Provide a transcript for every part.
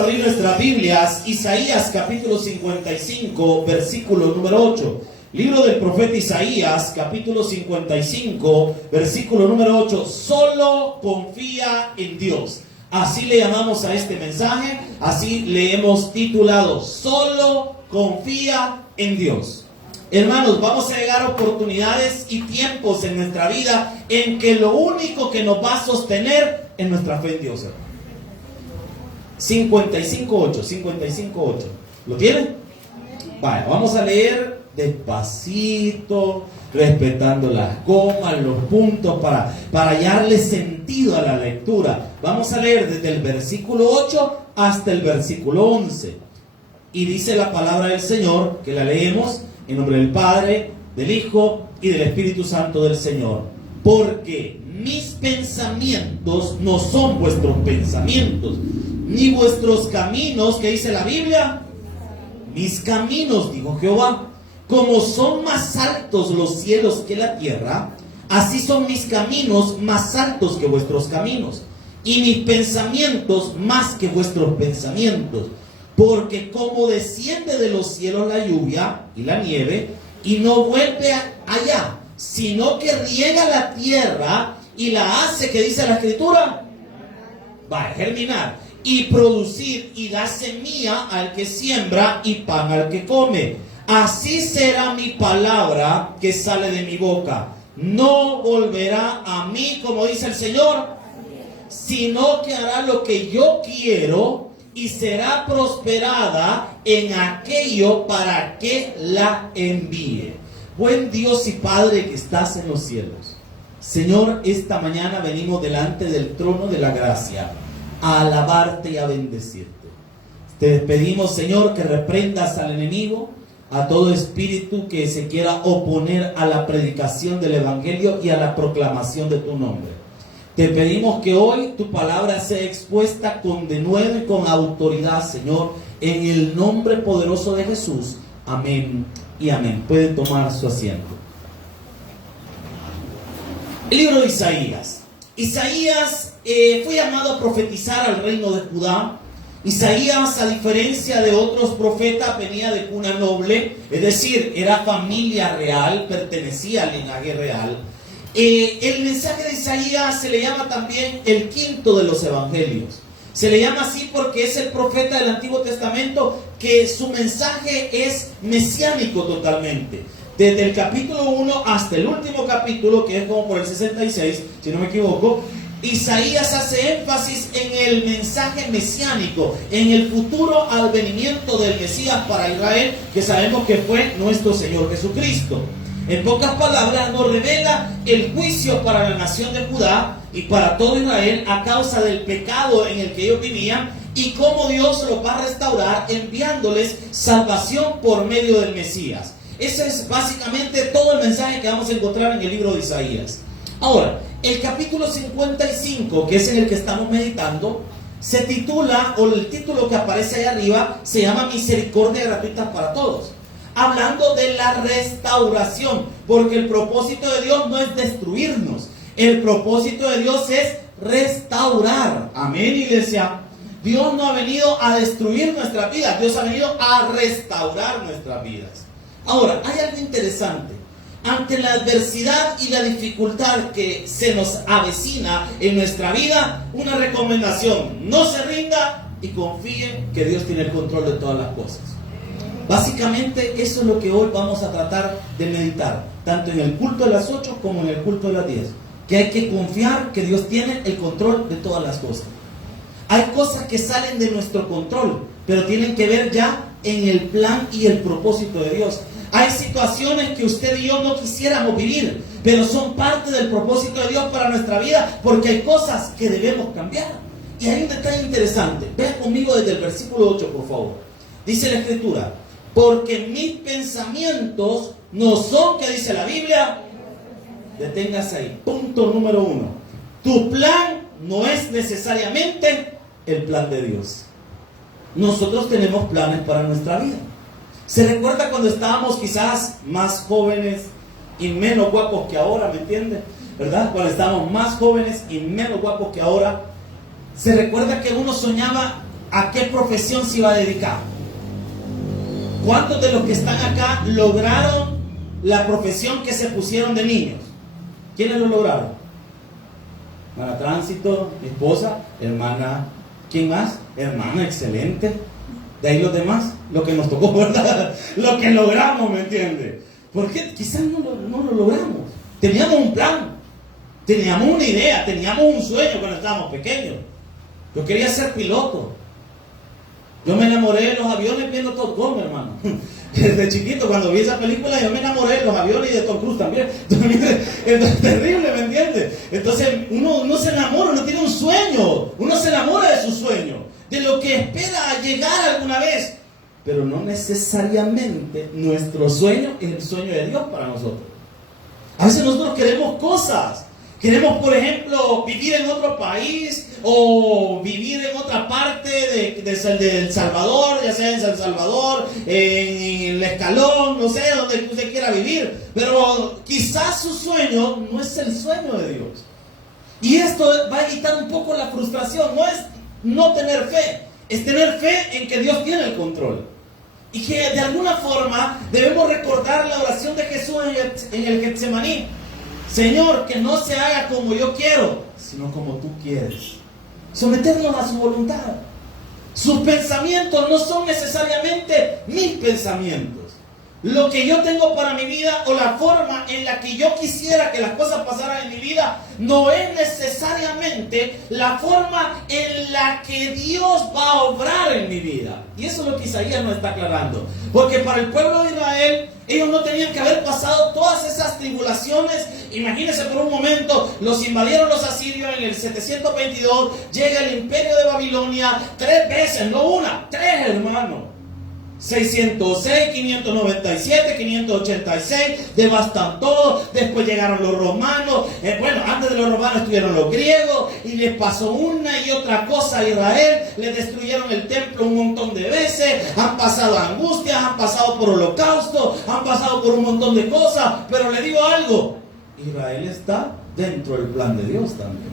Abrir nuestras Biblias, Isaías capítulo 55, versículo número 8. Libro del profeta Isaías, capítulo 55, versículo número 8. Solo confía en Dios. Así le llamamos a este mensaje, así le hemos titulado, solo confía en Dios. Hermanos, vamos a llegar a oportunidades y tiempos en nuestra vida en que lo único que nos va a sostener es nuestra fe en Dios. 55.8. ¿Lo tienen? Vale, vamos a leer despacito, respetando las comas, los puntos, para hallarle sentido a la lectura. Vamos a leer desde el versículo 8 hasta el versículo 11. Y dice la palabra del Señor, que la leemos en nombre del Padre, del Hijo y del Espíritu Santo del Señor. Porque mis pensamientos no son vuestros pensamientos, ni vuestros caminos, ¿qué dice la Biblia? Mis caminos, dijo Jehová, como son más altos los cielos que la tierra, así son mis caminos más altos que vuestros caminos, y mis pensamientos más que vuestros pensamientos. Porque como desciende de los cielos la lluvia y la nieve, y no vuelve allá, sino que riega la tierra y la hace, ¿qué dice la Escritura? Va a germinar y producir, y da semilla al que siembra y pan al que come. Así será mi palabra que sale de mi boca. No volverá a mí, como dice el Señor, sino que hará lo que yo quiero y será prosperada en aquello para que la envíe. Buen Dios y Padre que estás en los cielos, Señor, esta mañana venimos delante del trono de la gracia a alabarte y a bendecirte. Te pedimos, Señor, que reprendas al enemigo, a todo espíritu que se quiera oponer a la predicación del Evangelio y a la proclamación de tu nombre. Te pedimos que hoy tu palabra sea expuesta con denuedo y con autoridad, Señor, en el nombre poderoso de Jesús. Amén y amén. Pueden tomar su asiento. El libro de Isaías. Isaías fue llamado a profetizar al reino de Judá. Isaías, a diferencia de otros profetas, venía de cuna noble, es decir, era familia real, pertenecía al linaje real. El mensaje de Isaías se le llama también el quinto de los evangelios. Se le llama así porque es el profeta del Antiguo Testamento que su mensaje es mesiánico totalmente. Desde el capítulo 1 hasta el último capítulo, que es como por el 66, si no me equivoco, Isaías hace énfasis en el mensaje mesiánico, en el futuro advenimiento del Mesías para Israel, que sabemos que fue nuestro Señor Jesucristo. En pocas palabras, nos revela el juicio para la nación de Judá y para todo Israel a causa del pecado en el que ellos vivían, y cómo Dios los va a restaurar enviándoles salvación por medio del Mesías. Ese es básicamente todo el mensaje que vamos a encontrar en el libro de Isaías. Ahora, el capítulo 55, que es en el que estamos meditando, se titula, o el título que aparece ahí arriba, se llama Misericordia gratuita para todos. Hablando de la restauración, porque el propósito de Dios no es destruirnos, el propósito de Dios es restaurar. Amén, iglesia. Dios no ha venido a destruir nuestras vidas, Dios ha venido a restaurar nuestras vidas. Ahora, hay algo interesante. Ante la adversidad y la dificultad que se nos avecina en nuestra vida, una recomendación: no se rinda y confíe que Dios tiene el control de todas las cosas. Básicamente eso es lo que hoy vamos a tratar de meditar, tanto en el culto de las 8 como en el culto de las 10, que hay que confiar que Dios tiene el control de todas las cosas. Hay cosas que salen de nuestro control, pero tienen que ver ya en el plan y el propósito de Dios. Hay situaciones que usted y yo no quisiéramos vivir, pero son parte del propósito de Dios para nuestra vida, porque hay cosas que debemos cambiar. Y hay un detalle interesante. Vean conmigo desde el versículo 8, por favor. Dice la Escritura: porque mis pensamientos no son, ¿qué dice la Biblia? Deténgase ahí. Punto número 1. Tu plan no es necesariamente el plan de Dios. Nosotros tenemos planes para nuestra vida. ¿Se recuerda cuando estábamos quizás más jóvenes y menos guapos que ahora? ¿Me entiende? ¿Verdad? Cuando estábamos más jóvenes y menos guapos que ahora. ¿Se recuerda que uno soñaba a qué profesión se iba a dedicar. ¿Cuántos de los que están acá lograron la profesión que se pusieron de niños? ¿Quiénes lo lograron? Hermana Tránsito, mi esposa, hermana, ¿quién más? Hermana, excelente. De ahí los demás, lo que nos tocó, ¿verdad? Lo que logramos, ¿me entiende? Porque quizás no lo logramos. Teníamos un plan, teníamos una idea, teníamos un sueño cuando estábamos pequeños. Yo quería ser piloto. Yo me enamoré de los aviones viendo Top Gun, hermano. Desde chiquito, cuando vi esa película, yo me enamoré de los aviones y de Tom Cruise también. Es terrible, ¿me entiendes? Entonces, uno se enamora, uno tiene un sueño. Uno se enamora de su sueño, de lo que espera llegar alguna vez. Pero no necesariamente nuestro sueño es el sueño de Dios para nosotros. A veces nosotros queremos cosas. Queremos, por ejemplo, vivir en otro país o vivir en otra parte de El Salvador, ya sea en San Salvador, en El Escalón, no sé, donde usted quiera vivir. Pero quizás su sueño no es el sueño de Dios. Y esto va a evitar un poco la frustración. No es no tener fe, es tener fe en que Dios tiene el control. Y que de alguna forma debemos recordar la oración de Jesús en el Getsemaní. Señor, que no se haga como yo quiero, sino como tú quieres. Someternos a su voluntad. Sus pensamientos no son necesariamente mis pensamientos. Lo que yo tengo para mi vida o la forma en la que yo quisiera que las cosas pasaran en mi vida no es necesariamente la forma en la que Dios va a obrar en mi vida. Y eso es lo que Isaías nos está aclarando. Porque para el pueblo de Israel, ellos no tenían que haber pasado todas esas tribulaciones. Imagínense por un momento, los invadieron los asirios en el 722, llega el imperio de Babilonia 3 veces, no una, 3, hermano. 606, 597, 586, devastan todo. Después llegaron los romanos. Antes de los romanos estuvieron los griegos y les pasó una y otra cosa a Israel. Les destruyeron el templo un montón de veces. Han pasado angustias, han pasado por holocausto, han pasado por un montón de cosas. Pero le digo algo, Israel está dentro del plan de Dios también.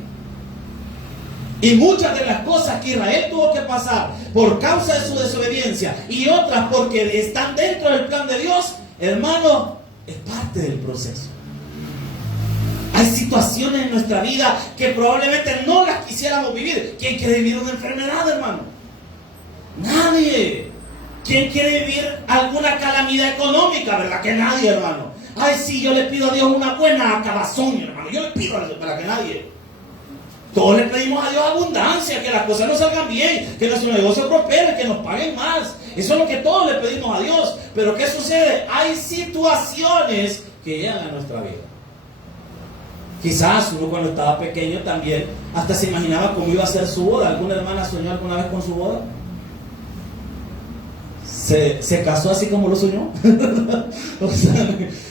Y muchas de las cosas que Israel tuvo que pasar por causa de su desobediencia y otras porque están dentro del plan de Dios, hermano, es parte del proceso. Hay situaciones en nuestra vida que probablemente no las quisiéramos vivir. ¿Quién quiere vivir una enfermedad, hermano? Nadie. ¿Quién quiere vivir alguna calamidad económica? ¿Verdad que nadie, hermano? Ay, sí, yo le pido a Dios una buena acabazón, hermano. Yo le pido para que nadie. Todos le pedimos a Dios abundancia, que las cosas nos salgan bien, que nuestro negocio prospere, que nos paguen más. Eso es lo que todos le pedimos a Dios. Pero ¿qué sucede? Hay situaciones que llegan a nuestra vida. Quizás uno cuando estaba pequeño también hasta se imaginaba cómo iba a ser su boda. ¿Alguna hermana soñó alguna vez con su boda? ¿Se casó así como lo soñó? O sea,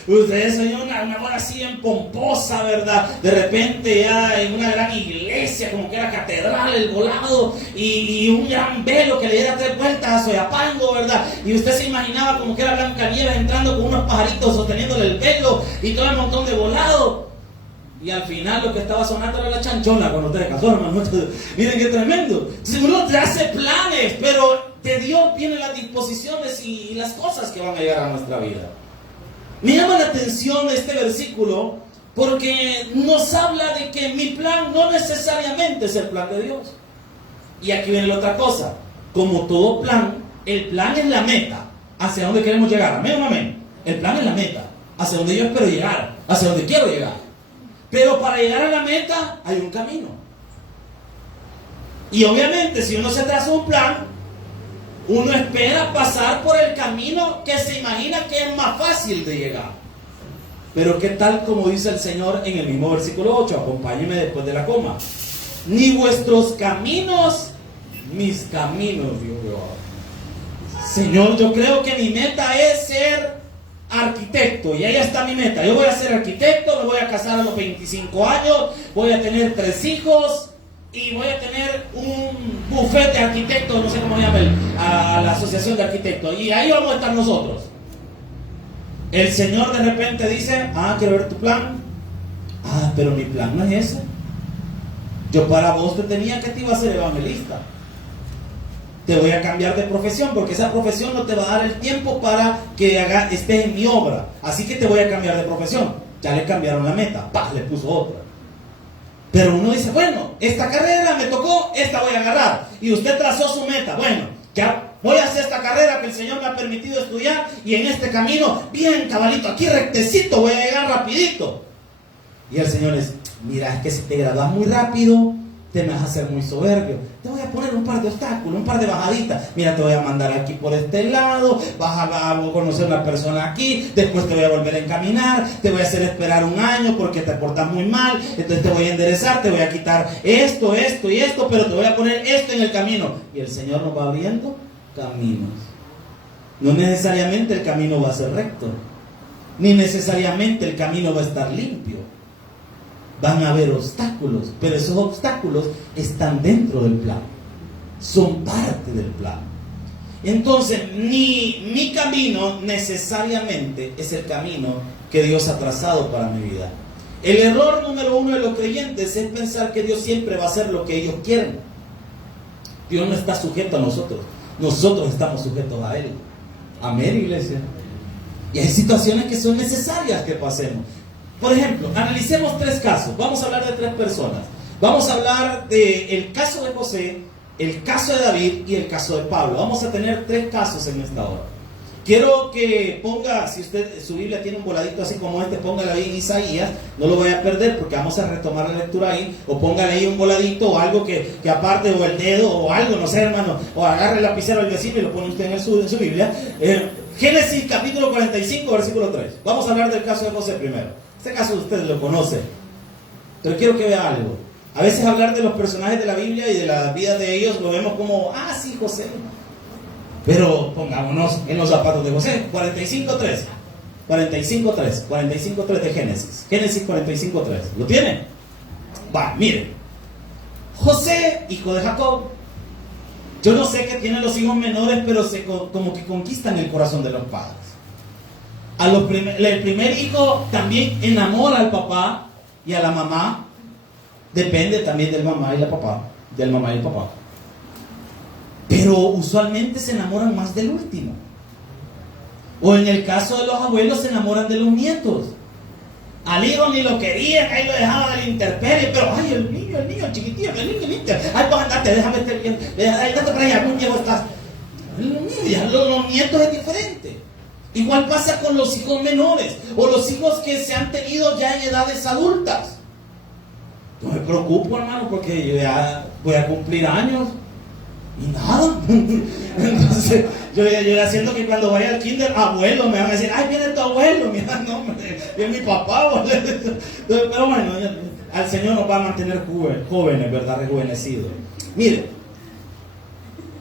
usted soñó una boda así en pomposa, ¿verdad? De repente ya en una gran iglesia, como que era catedral, el volado, y un gran velo que le diera 3 vueltas a Soyapango, ¿verdad? Y usted se imaginaba como que era Blancanieves entrando con unos pajaritos sosteniéndole el velo y todo el montón de volado. Y al final lo que estaba sonando era la chanchona cuando usted se casó, hermano. Miren qué tremendo. Entonces uno te hace planes, pero de Dios vienen las disposiciones y las cosas que van a llegar a nuestra vida. Me llama la atención este versículo porque nos habla de que mi plan no necesariamente es el plan de Dios. Y aquí viene la otra cosa. Como todo plan, el plan es la meta. ¿Hacia dónde queremos llegar? Amén o no amén. El plan es la meta. Hacia donde yo espero llegar. Hacia donde quiero llegar. Pero para llegar a la meta hay un camino. Y obviamente si uno se traza un plan, uno espera pasar por el camino que se imagina que es más fácil de llegar. Pero qué tal como dice el Señor en el mismo versículo 8, acompáñeme después de la coma. Ni vuestros caminos, mis caminos, Dios mío. Señor, yo creo que mi meta es ser arquitecto, y ahí está mi meta. Yo voy a ser arquitecto, me voy a casar a los 25 años, voy a tener 3 hijos y voy a tener un buffet de arquitectos, no sé cómo llaman, a la asociación de arquitectos, y ahí vamos a estar nosotros. El Señor de repente dice, quiero ver tu plan. Pero mi plan no es ese. Yo para vos te tenía que te iba a ser evangelista. te voy a cambiar de profesión, porque esa profesión no te va a dar el tiempo para que estés en mi obra, así que te voy a cambiar de profesión. Ya le cambiaron la meta, ¡pah!, le puso otra. Pero uno dice, bueno, esta carrera me tocó, esta voy a agarrar. Y usted trazó su meta, bueno, ya voy a hacer esta carrera que el Señor me ha permitido estudiar, y en este camino, bien cabalito, aquí rectecito, voy a llegar rapidito. Y el Señor dice, mira, es que si te gradúas muy rápido, te me vas a hacer muy soberbio. Te voy a poner un par de obstáculos, un par de bajaditas. Mira, te voy a mandar aquí por este lado, vas a conocer a una persona aquí, después te voy a volver a encaminar, te voy a hacer esperar un año porque te portas muy mal, entonces te voy a enderezar, te voy a quitar esto, esto y esto, pero te voy a poner esto en el camino. Y el Señor nos va abriendo caminos. No necesariamente el camino va a ser recto, ni necesariamente el camino va a estar limpio. Van a haber obstáculos, pero esos obstáculos están dentro del plan, son parte del plan. Entonces, mi camino necesariamente es el camino que Dios ha trazado para mi vida. El error número uno de los creyentes es pensar que Dios siempre va a hacer lo que ellos quieren. Dios no está sujeto a nosotros, nosotros estamos sujetos a Él. Amén, iglesia. Y hay situaciones que son necesarias que pasemos. Por ejemplo, analicemos 3 casos. Vamos a hablar de 3 personas. Vamos a hablar del caso de José, el caso de David y el caso de Pablo. Vamos a tener 3 casos en esta hora. Quiero que ponga, si usted su Biblia tiene un voladito así como este, póngala ahí en Isaías. No lo voy a perder porque vamos a retomar la lectura ahí. O póngale ahí un voladito o algo que aparte, o el dedo o algo, no sé, hermano. O agarre el lapicero del vecino y lo pone usted en su Biblia. Génesis capítulo 45, versículo 3. Vamos a hablar del caso de José primero. Este caso usted lo conoce, pero quiero que vea algo. A veces hablar de los personajes de la Biblia y de la vida de ellos lo vemos como, sí, José. Pero pongámonos en los zapatos de José. 45.3 de Génesis. Génesis 45.3. ¿Lo tiene? Va, mire. José, hijo de Jacob. Yo no sé qué tienen los hijos menores, pero como que conquistan el corazón de los padres. El primer hijo también enamora al papá y a la mamá. Depende también del mamá y el papá. Pero usualmente se enamoran más del último. O en el caso de los abuelos se enamoran de los nietos. Al hijo ni lo querían, ahí lo dejaban a la intemperie. Pero ay, el niño chiquitillo, el niño. Ay, pues andate, déjame estar bien. Ay, andate para allá, muy viejo estás. Los nietos es diferente. Igual pasa con los hijos menores o los hijos que se han tenido ya en edades adultas. No me preocupo, hermano, porque yo ya voy a cumplir años y nada. Entonces yo ya siento que cuando vaya al kinder, abuelo, me van a decir, ay, viene tu abuelo, mira, no, viene mi papá. Pero bueno, al Señor nos va a mantener jóvenes, ¿verdad? Rejuvenecidos. Mire,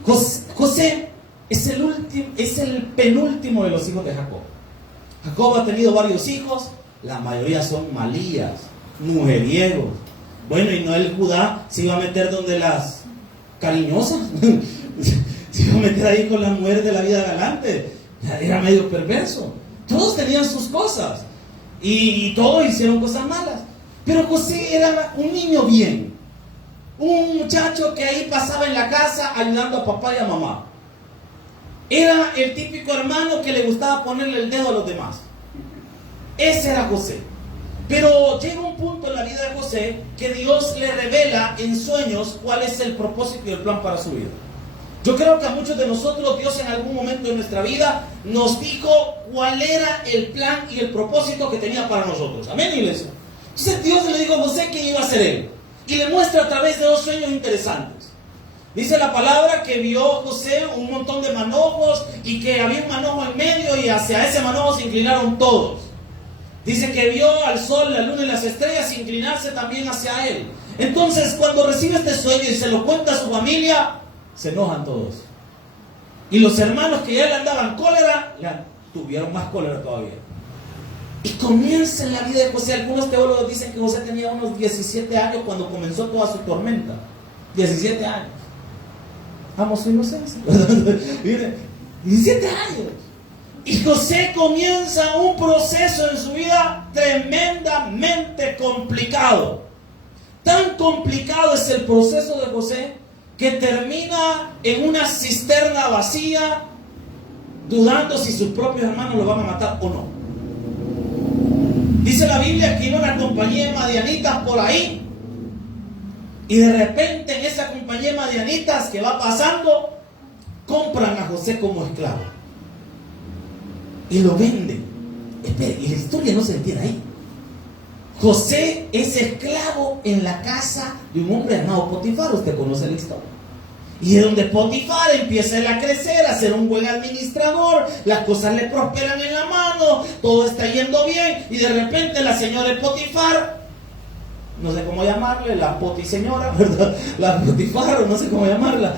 José es el penúltimo de los hijos de Jacob. Jacob ha tenido varios hijos, la mayoría son malías, mujeriegos. Bueno, y Noel Judá se iba a meter donde las cariñosas, se iba a meter ahí con las mujeres de la vida galante. Era medio perverso. Todos tenían sus cosas y todos hicieron cosas malas. Pero José era un niño bien, un muchacho que ahí pasaba en la casa ayudando a papá y a mamá. Era el típico hermano que le gustaba ponerle el dedo a los demás. Ese era José. Pero llega un punto en la vida de José que Dios le revela en sueños cuál es el propósito y el plan para su vida. Yo creo que a muchos de nosotros Dios en algún momento de nuestra vida nos dijo cuál era el plan y el propósito que tenía para nosotros. Amén, iglesia. Entonces Dios le dijo a José que iba a ser él. Y le muestra a través de 2 sueños interesantes. Dice la palabra que vio José un montón de manojos y que había un manojo en medio y hacia ese manojo se inclinaron todos. Dice que vio al sol, la luna y las estrellas inclinarse también hacia él. Entonces, cuando recibe este sueño y se lo cuenta a su familia, se enojan todos. Y los hermanos que ya le andaban cólera, tuvieron más cólera todavía. Y comienza en la vida de José. Algunos teólogos dicen que José tenía unos 17 años cuando comenzó toda su tormenta. 17 años. Amo su inocencia. Miren, 17 años. Y José comienza un proceso en su vida tremendamente complicado. Tan complicado es el proceso de José que termina en una cisterna vacía, dudando si sus propios hermanos lo van a matar o no. Dice la Biblia que iba una compañía de madianitas por ahí, y de repente en esa compañía de madianitas que va pasando, compran a José como esclavo y lo venden. Espere, y la historia no se detiene ahí. José es esclavo en la casa de un hombre llamado Potifar. Usted conoce la historia. Y de donde Potifar empieza él a crecer, a ser un buen administrador, las cosas le prosperan en la mano, todo está yendo bien, y de repente la señora de Potifar, no sé cómo llamarle, la potiseñora, ¿verdad? La Potifar, o no sé cómo llamarla,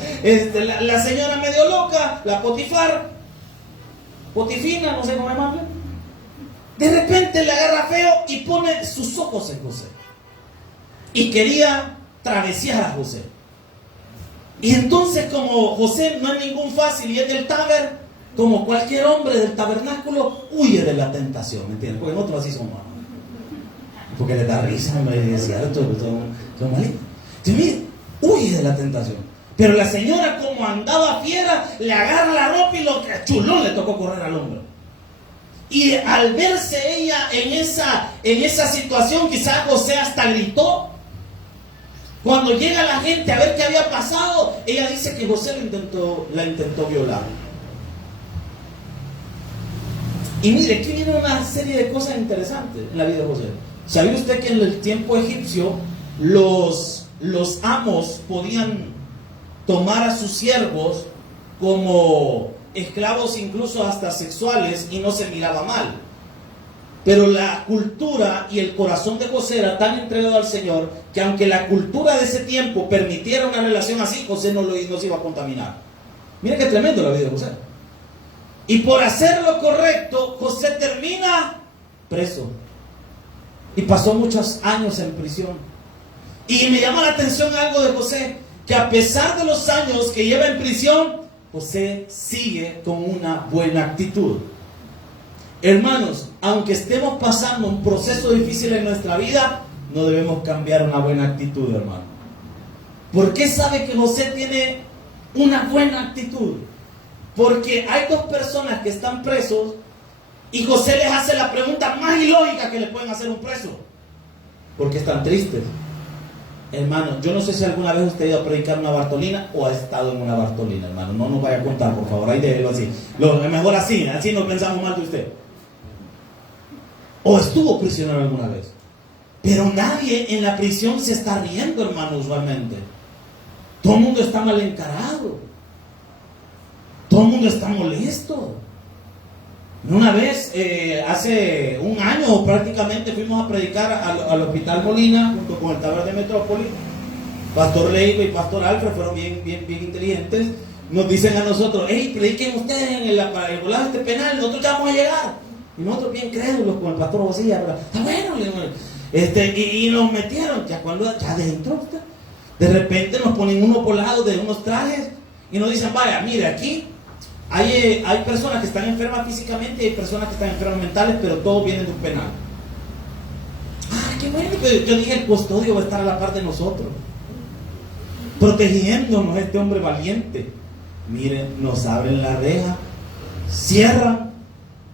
la señora medio loca, la Potifar, Potifina, no sé cómo llamarla, de repente le agarra feo y pone sus ojos en José. Y quería travesear a José. Y entonces, como José no es ningún fácil y es del taber, como cualquier hombre del tabernáculo, huye de la tentación, ¿me entiendes? Porque nosotros así somos. Porque le da risa, me decía, son malitos. Entonces, mire, huye de la tentación. Pero la señora, como andaba fiera, le agarra la ropa y lo que chulón le tocó correr al hombro. Y al verse ella en esa situación, quizás José hasta gritó. Cuando llega la gente a ver qué había pasado, ella dice que José la intentó violar. Y mire, aquí viene una serie de cosas interesantes en la vida de José. ¿Sabía usted que en el tiempo egipcio los amos podían tomar a sus siervos como esclavos, incluso hasta sexuales, y no se miraba mal? Pero la cultura y el corazón de José era tan entregado al Señor que aunque la cultura de ese tiempo permitiera una relación así, José no se iba a contaminar. Mira qué tremendo la vida de José. Y por hacer lo correcto, José termina preso. Y pasó muchos años en prisión. Y me llama la atención algo de José, que a pesar de los años que lleva en prisión, José sigue con una buena actitud. Hermanos, aunque estemos pasando un proceso difícil en nuestra vida, no debemos cambiar una buena actitud, hermano. ¿Por qué sabe que José tiene una buena actitud? Porque hay dos personas que están presos y José les hace la pregunta más ilógica que le pueden hacer a un preso. ¿Por qué están tristes? Hermano, yo no sé si alguna vez usted ha ido a predicar una Bartolina o ha estado en una Bartolina, hermano. No nos vaya a contar, por favor, ahí déjelo así. Lo mejor así no pensamos mal de usted. O estuvo prisionero alguna vez. Pero nadie en la prisión se está riendo, hermano, usualmente. Todo el mundo está mal encarado. Todo el mundo está molesto. Una vez, hace un año prácticamente, fuimos a predicar al Hospital Molina junto con el Taber de Metrópoli. Pastor Leiva y Pastor Alfred fueron bien inteligentes. Nos dicen a nosotros: hey, prediquen ustedes en el volado este penal, nosotros ya vamos a llegar. Y nosotros bien crédulos con el pastor Josía, está bueno, y nos metieron, ya adentro, de repente nos ponen uno por lado de unos trajes y nos dicen: vaya, mire, aquí hay personas que están enfermas físicamente y hay personas que están enfermas mentales, pero todos vienen de un penal. Qué bueno. Yo dije: el custodio va a estar a la par de nosotros, protegiéndonos, este hombre valiente. Miren, nos abren la reja, cierran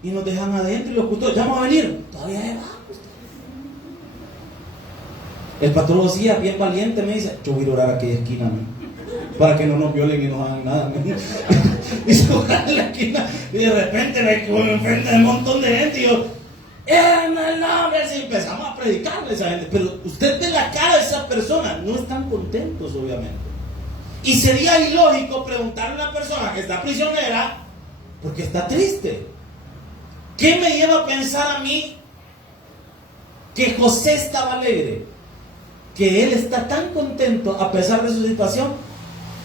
y nos dejan adentro, y los custodios: ya vamos a venir. Todavía vamos. El pastor Josía, bien valiente, me dice: yo voy a orar a aquella esquina, ¿no? Para que no nos violen y nos hagan nada, ¿no? Y se orar en la esquina, y de repente me enfrenta de un montón de gente, y yo: en el nombre, y empezamos a predicarle a esa gente. Pero usted ve la cara de esas personas, no están contentos, obviamente. Y sería ilógico preguntarle a una persona que está prisionera porque está triste. ¿Qué me lleva a pensar a mí que José estaba alegre? Que él está tan contento a pesar de su situación,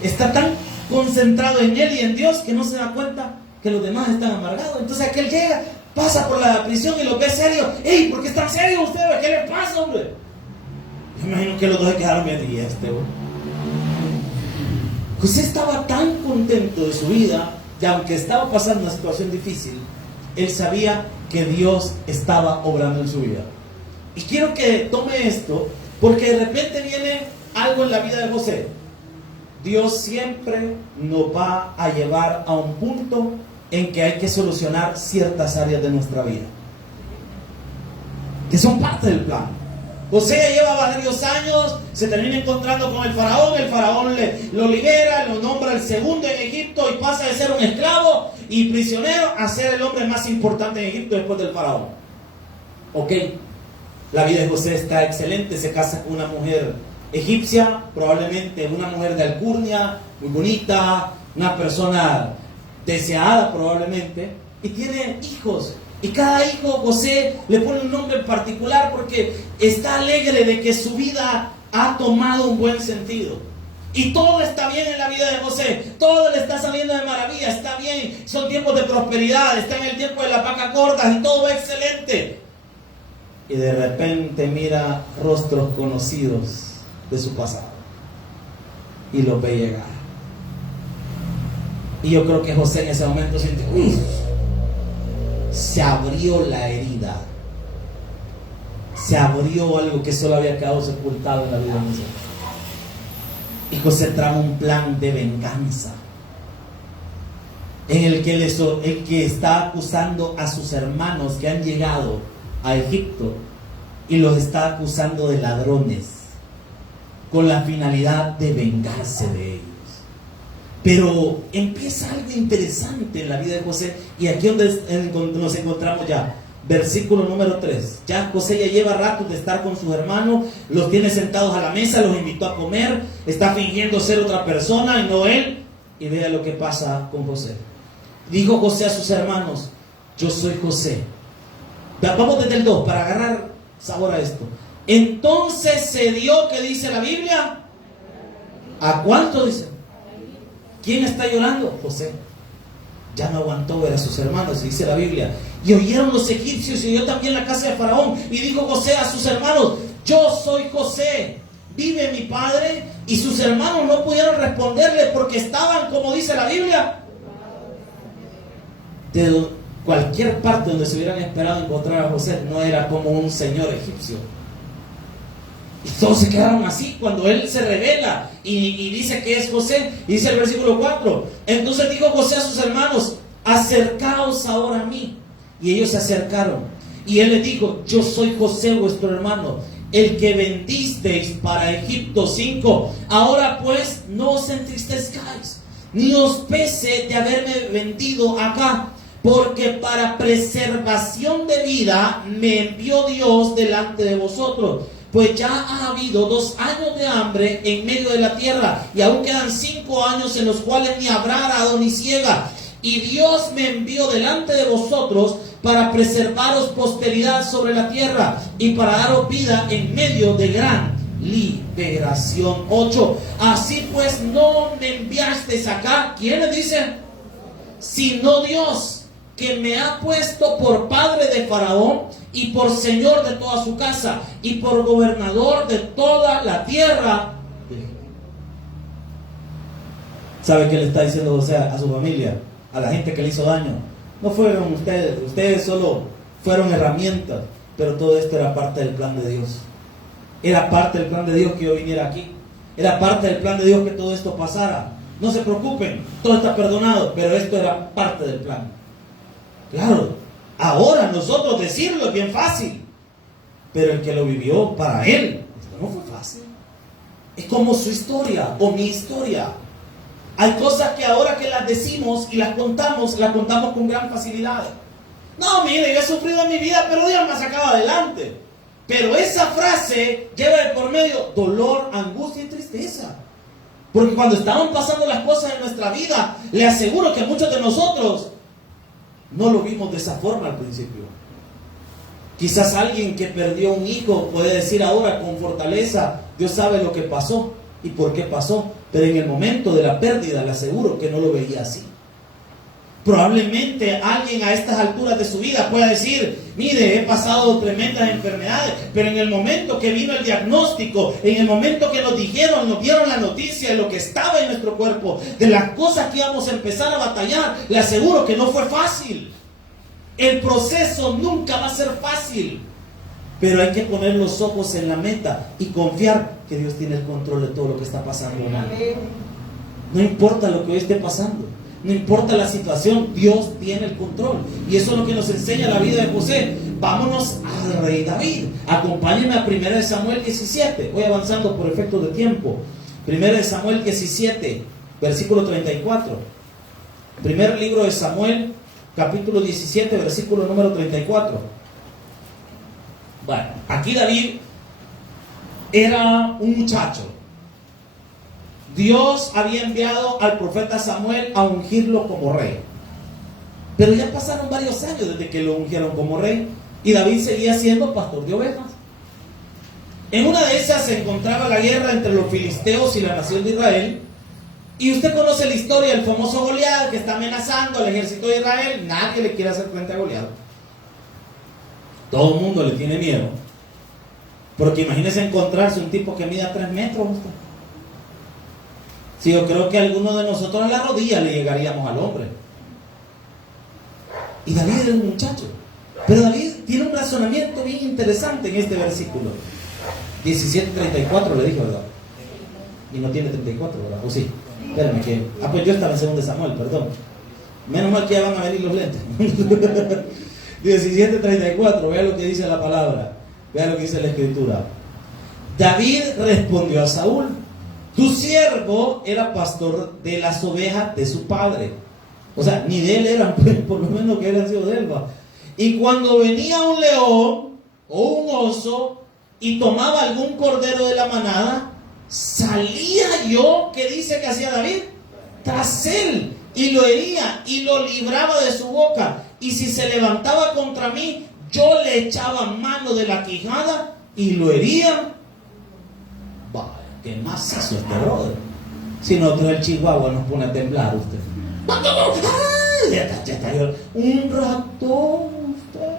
está tan concentrado en él y en Dios que no se da cuenta que los demás están amargados. Entonces aquel llega, pasa por la prisión y lo ve serio. ¡Ey! ¿Por qué están serios ustedes? ¿Qué le pasa, hombre? Yo imagino que los dos se quedaron bien y José estaba tan contento de su vida, y aunque estaba pasando una situación difícil, él sabía que Dios estaba obrando en su vida. Y quiero que tome esto, porque de repente viene algo en la vida de José. Dios siempre nos va a llevar a un punto en que hay que solucionar ciertas áreas de nuestra vida, que son parte del plan. José ya lleva varios años, se termina encontrando con el faraón lo libera, lo nombra el segundo en Egipto y pasa de ser un esclavo y prisionero a ser el hombre más importante en Egipto después del faraón. Ok, la vida de José está excelente, se casa con una mujer egipcia, probablemente una mujer de alcurnia, muy bonita, una persona deseada probablemente, y tiene hijos. Y cada hijo José le pone un nombre en particular porque está alegre de que su vida ha tomado un buen sentido. Y todo está bien en la vida de José, todo le está saliendo de maravilla, está bien, son tiempos de prosperidad, está en el tiempo de las vacas gordas y todo va excelente. Y de repente mira rostros conocidos de su pasado y los ve llegar. Y yo creo que José en ese momento sintió, se abrió la herida, se abrió algo que solo había quedado sepultado en la vida de José. Y José trama un plan de venganza en el que está acusando a sus hermanos que han llegado a Egipto y los está acusando de ladrones con la finalidad de vengarse de ellos. Pero empieza algo interesante en la vida de José, y aquí donde nos encontramos ya, versículo número 3. Ya José ya lleva rato de estar con sus hermanos, los tiene sentados a la mesa, los invitó a comer, está fingiendo ser otra persona y no él. Y vea lo que pasa con José. Dijo José a sus hermanos: yo soy José. Vamos desde el 2 para agarrar sabor a esto. Entonces se dio, ¿qué dice la Biblia? ¿A cuánto dice? ¿Quién está llorando? José. Ya no aguantó ver a sus hermanos, dice la Biblia. Y oyeron los egipcios y oyó también la casa de Faraón. Y dijo José a sus hermanos: yo soy José, vive mi padre. Y sus hermanos no pudieron responderle porque estaban, como dice la Biblia, de cualquier parte donde se hubieran esperado encontrar a José, no era como un señor egipcio. Y todos se quedaron así cuando él se revela y dice que es José. Y dice el versículo 4: entonces dijo José a sus hermanos: acercaos ahora a mí. Y ellos se acercaron. Y él les dijo: yo soy José, vuestro hermano, el que vendisteis para Egipto. 5. Ahora pues no os entristezcáis, ni os pese de haberme vendido acá, porque para preservación de vida me envió Dios delante de vosotros. Pues ya ha habido 2 años de hambre en medio de la tierra, y aún quedan 5 años en los cuales ni habrá arado ni siega. Y Dios me envió delante de vosotros para preservaros posteridad sobre la tierra y para daros vida en medio de gran liberación. 8. Así pues no me enviasteis acá, ¿quién le dice? Sino Dios, que me ha puesto por padre de Faraón y por señor de toda su casa y por gobernador de toda la tierra. ¿Sabe qué le está diciendo José a su familia? A la gente que le hizo daño. No fueron ustedes solo fueron herramientas, pero todo esto era parte del plan de Dios. Era parte del plan de Dios que yo viniera aquí. Era parte del plan de Dios que todo esto pasara. No se preocupen, todo está perdonado, pero esto era parte del plan. Claro, ahora nosotros decirlo es bien fácil, pero el que lo vivió, para él, esto no fue fácil. Es como su historia o mi historia. Hay cosas que ahora que las decimos y las contamos con gran facilidad. No, mire, yo he sufrido en mi vida, pero Dios me ha sacado adelante. Pero esa frase lleva de por medio dolor, angustia y tristeza. Porque cuando estaban pasando las cosas en nuestra vida, le aseguro que muchos de nosotros no lo vimos de esa forma al principio. Quizás alguien que perdió un hijo puede decir ahora con fortaleza: Dios sabe lo que pasó y por qué pasó. Pero en el momento de la pérdida le aseguro que no lo veía así. Probablemente alguien a estas alturas de su vida pueda decir: mire, he pasado tremendas enfermedades, pero en el momento que vino el diagnóstico, en el momento que nos dieron la noticia de lo que estaba en nuestro cuerpo, de las cosas que íbamos a empezar a batallar, le aseguro que no fue fácil. El proceso nunca va a ser fácil, pero hay que poner los ojos en la meta y confiar que Dios tiene el control de todo lo que está pasando. No importa lo que hoy esté pasando, no importa la situación, Dios tiene el control. Y eso es lo que nos enseña la vida de José. Vámonos al rey David. Acompáñenme a 1 Samuel 17. Voy avanzando por efecto de tiempo. 1 Samuel 17, versículo 34. Primer libro de Samuel, capítulo 17, versículo número 34. Bueno, aquí David era un muchacho. Dios había enviado al profeta Samuel a ungirlo como rey. Pero ya pasaron varios años desde que lo ungieron como rey y David seguía siendo pastor de ovejas. En una de esas se encontraba la guerra entre los filisteos y la nación de Israel. Y usted conoce la historia del famoso Goliat que está amenazando al ejército de Israel. Nadie le quiere hacer frente a Goliat. Todo el mundo le tiene miedo. Porque imagínese encontrarse un tipo que mida 3 metros. Si yo creo que alguno de nosotros a la rodilla le llegaríamos al hombre. Y David era un muchacho. Pero David tiene un razonamiento bien interesante en este versículo. 17:34 le dije, ¿verdad? Y no tiene 34, ¿verdad? ¿O sí? Espérame que... pues yo estaba en 2 Samuel, perdón. Menos mal que ya van a venir los lentes. 17:34, vea lo que dice la palabra. Vea lo que dice la escritura. David respondió a Saúl: tu siervo era pastor de las ovejas de su padre. O sea, ni de él eran, por lo menos que eran sido de él. Y cuando venía un león o un oso y tomaba algún cordero de la manada, salía yo, ¿qué dice que hacía David? Tras él, y lo hería y lo libraba de su boca. Y si se levantaba contra mí, yo le echaba mano de la quijada y lo hería. Vaya, ¿qué más hizo este brother? Si nosotros el Chihuahua nos pone a temblar usted. Ya está, un ratón usted.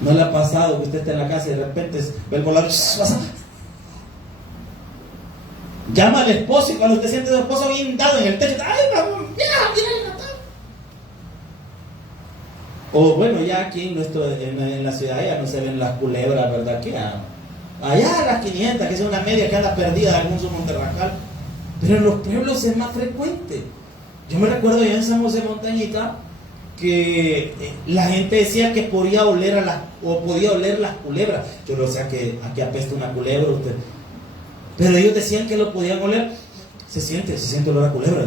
¿No le ha pasado que usted está en la casa y de repente ve el volador? Llama al esposo y cuando usted siente a su esposo bien dado en el techo, ¡ay, mira el ratón! O bueno, ya aquí en la ciudad ya no se ven las culebras, ¿verdad? Aquí allá a las 500, que es una media que anda perdida de algún monterracal. Pero en los pueblos es más frecuente. Yo me recuerdo ya en San José Montañita que la gente decía que podía oler las culebras. Yo no sé que aquí apesta una culebra usted. Pero ellos decían que lo podían oler. Se siente olor a culebra.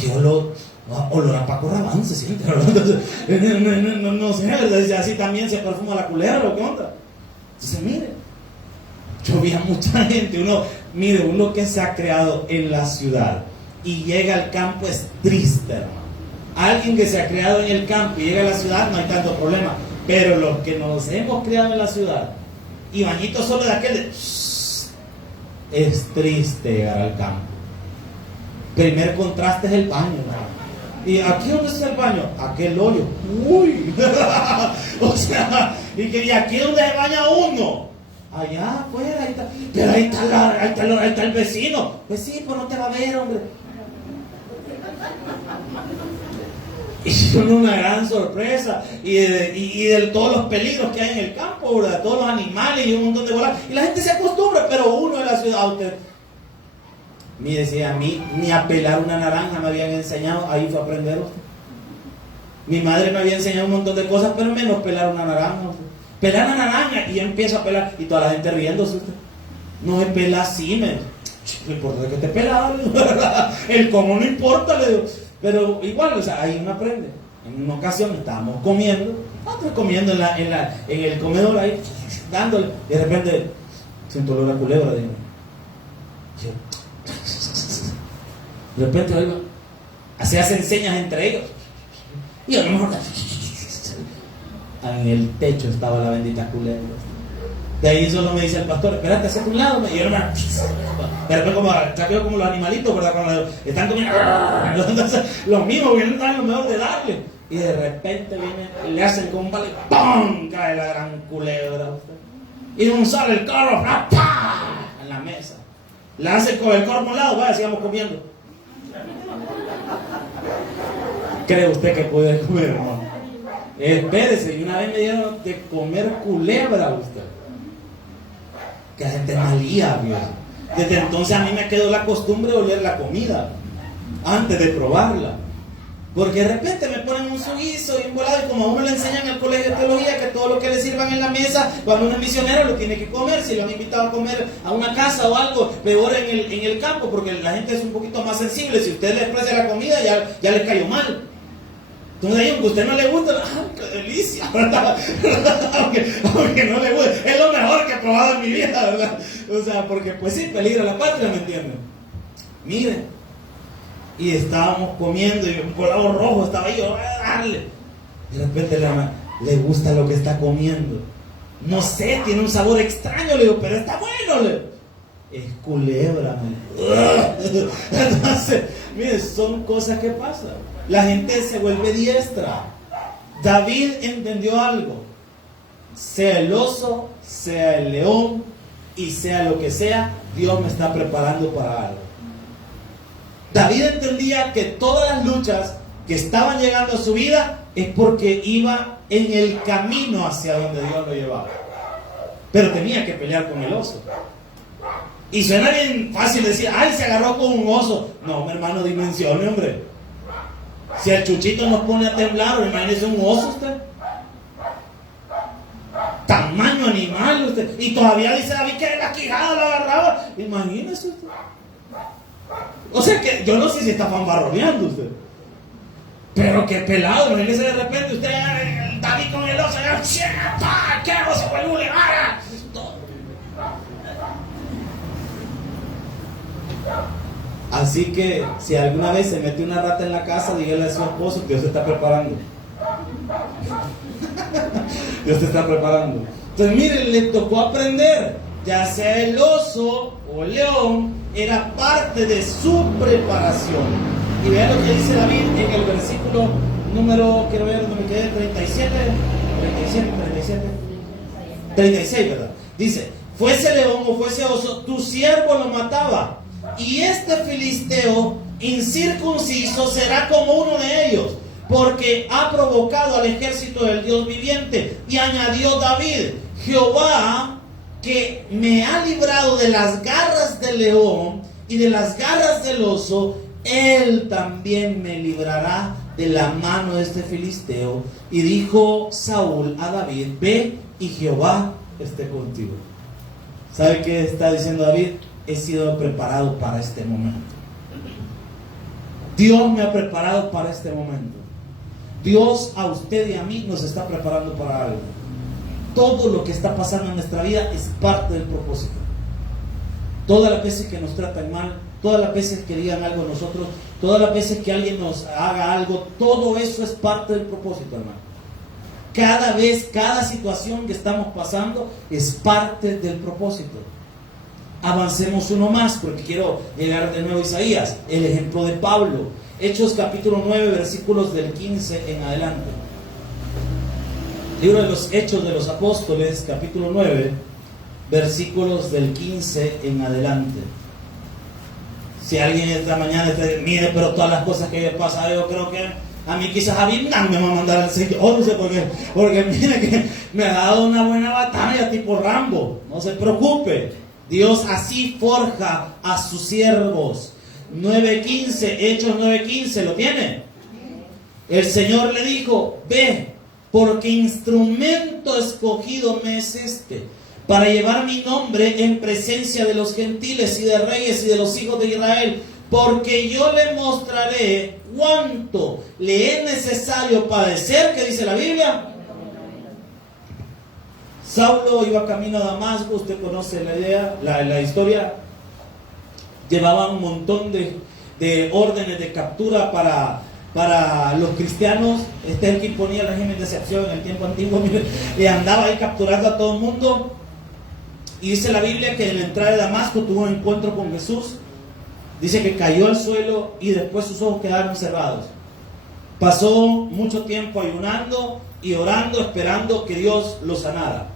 Qué olor a Paco Rabanne se siente. No sé, así también se perfuma la culebra, ¿o qué onda? Entonces mire, yo vi a mucha gente, uno que se ha creado en la ciudad y llega al campo es triste, hermano. Alguien que se ha creado en el campo y llega a la ciudad no hay tanto problema, pero los que nos hemos creado en la ciudad y bañito solo de aquel es triste llegar al campo. Primer contraste es el baño, hermano. ¿Y aquí dónde está el baño? Aquel hoyo. Uy. O sea, y aquí donde se baña uno. Allá afuera, ahí está. Pero ahí está el vecino. Pues sí, pues no te va a ver, hombre. Y son una gran sorpresa. Y de todos los peligros que hay en el campo, ¿verdad? Todos los animales y un montón de bolas. Y la gente se acostumbra, pero uno de la ciudad, usted. Mire, decía, a mí ni a pelar una naranja me habían enseñado, ahí fue a aprender. Mi madre me había enseñado un montón de cosas, pero menos pelar una naranja. Pelar una naranja y yo empiezo a pelar y toda la gente riéndose. No se pela así, no importa que esté pelado, el cómo no importa, le digo. Pero igual, o sea, ahí uno aprende. En una ocasión estábamos comiendo, nosotros comiendo en el comedor ahí, dándole, y de repente siento olor a culebra, digo. De repente oigo, se hacen señas entre ellos. Y a lo mejor en el techo estaba la bendita culebra. De ahí solo me dice el pastor, espérate, hacia un lado. Y yo de repente como los animalitos, ¿verdad? Cuando están comiendo, los mismos vienen a lo mejor de darle. Y de repente viene, le hacen con un palo y ¡pum! Cae la gran culebra. Y un sale el carro, ¡pam! En la mesa. La hace con el corno al lado, vaya, sigamos comiendo. ¿Cree usted que puede comer, hermano? Espérese, y una vez me dieron de comer culebra usted. que la gente malía, viejo. Desde entonces a mí me quedó la costumbre de oler la comida antes de probarla. Porque de repente me ponen un suizo y un volado, y como a uno le enseñan en el colegio de teología que todo lo que le sirvan en la mesa, cuando uno es misionero lo tiene que comer. Si lo han invitado a comer a una casa o algo, peor en el campo, porque la gente es un poquito más sensible. Si usted le expresa la comida, ya le cayó mal. Entonces ahí, aunque a usted no le gusta, ¡ay, qué delicia! aunque no le guste, es lo mejor que he probado en mi vida, ¿verdad? O sea, porque pues sí, peligra la patria, ¿me entienden? Miren, y estábamos comiendo y un colado rojo estaba ahí, yo voy a darle. De repente le gusta lo que está comiendo. No sé, tiene un sabor extraño, le digo, pero está bueno. Es culebra, Entonces, miren, son cosas que pasan. La gente se vuelve diestra. David entendió algo. Sea el oso, sea el león, y sea lo que sea, Dios me está preparando para algo. David entendía que todas las luchas que estaban llegando a su vida es porque iba en el camino hacia donde Dios lo llevaba. Pero tenía que pelear con el oso. Y suena bien fácil decir, ¡ay, se agarró con un oso! No, mi hermano, dimensione, hombre. Si el chuchito nos pone a temblar, imagínese un oso usted. Tamaño animal usted. Y todavía dice David que la quijada lo agarraba. Imagínese usted. O sea que yo no sé si está fanfarroneando usted. Pero qué pelado, imagínese de repente usted, David con el oso, ¿qué oso huele le vara? Así que si alguna vez se mete una rata en la casa, dígale a su esposo que Dios se está preparando. Dios te está preparando. Entonces miren, le tocó aprender, ya sea el oso o el león, era parte de su preparación. Y vean lo que dice David en el versículo número, quiero ver donde me quedé, 36, ¿verdad? Dice, fuese león o fuese oso, tu siervo lo mataba. Y este filisteo incircunciso será como uno de ellos, porque ha provocado al ejército del Dios viviente. Y añadió David, Jehová, que me ha librado de las garras del león y de las garras del oso, él también me librará de la mano de este filisteo. Y dijo Saúl a David, ve y Jehová esté contigo. ¿Sabe qué está diciendo David? He sido preparado para este momento. Dios me ha preparado para este momento. Dios a usted y a mí nos está preparando para algo. Todo lo que está pasando en nuestra vida es parte del propósito. Todas las veces que nos tratan mal, todas las veces que digan algo a nosotros, todas las veces que alguien nos haga algo, todo eso es parte del propósito, hermano. Cada vez, cada situación que estamos pasando es parte del propósito. Avancemos uno más, porque quiero llegar de nuevo a Isaías, el ejemplo de Pablo. Hechos capítulo 9, versículos del 15 en adelante. Libro de los Hechos de los Apóstoles, capítulo 9, versículos del 15 en adelante. Si alguien esta mañana dice, mire, pero todas las cosas que me pasan, yo creo que a mí quizás a Vietnam me va a mandar al Señor, no sé por qué, porque mire que me ha dado una buena batalla tipo Rambo. No se preocupe. Dios así forja a sus siervos. 9:15, Hechos 9:15, ¿lo tiene? El Señor le dijo, ve, porque instrumento escogido me es este, para llevar mi nombre en presencia de los gentiles y de reyes y de los hijos de Israel, porque yo le mostraré cuánto le es necesario padecer, ¿qué dice la Biblia? Saulo iba camino a Damasco, usted conoce la idea, la historia. Llevaba un montón de órdenes de captura para los cristianos. Este es el que imponía el régimen de excepción en el tiempo antiguo, y andaba ahí capturando a todo el mundo. Y dice la Biblia que en la entrada de Damasco tuvo un encuentro con Jesús. Dice que cayó al suelo y después sus ojos quedaron cerrados. Pasó mucho tiempo ayunando y orando, esperando que Dios lo sanara.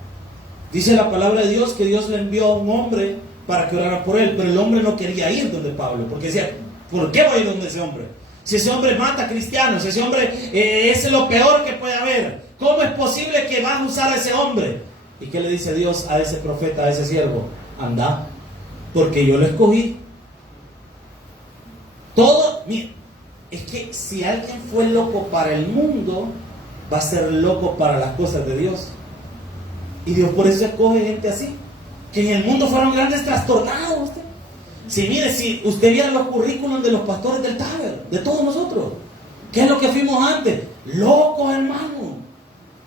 Dice la palabra de Dios que Dios le envió a un hombre para que orara por él, pero el hombre no quería ir donde Pablo, porque decía, ¿por qué voy a ir donde ese hombre? Si ese hombre mata cristianos, si ese hombre es lo peor que puede haber, ¿cómo es posible que vas a usar a ese hombre? ¿Y qué le dice Dios a ese profeta, a ese siervo? anda, porque yo lo escogí. Todo, mira, es que si alguien fue loco para el mundo, va a ser loco para las cosas de Dios. Y Dios por eso escoge gente así, que en el mundo fueron grandes trastornados. Si mire, si usted viera los currículums de los pastores del Taber, de todos nosotros, ¿qué es lo que fuimos antes? Locos, hermano.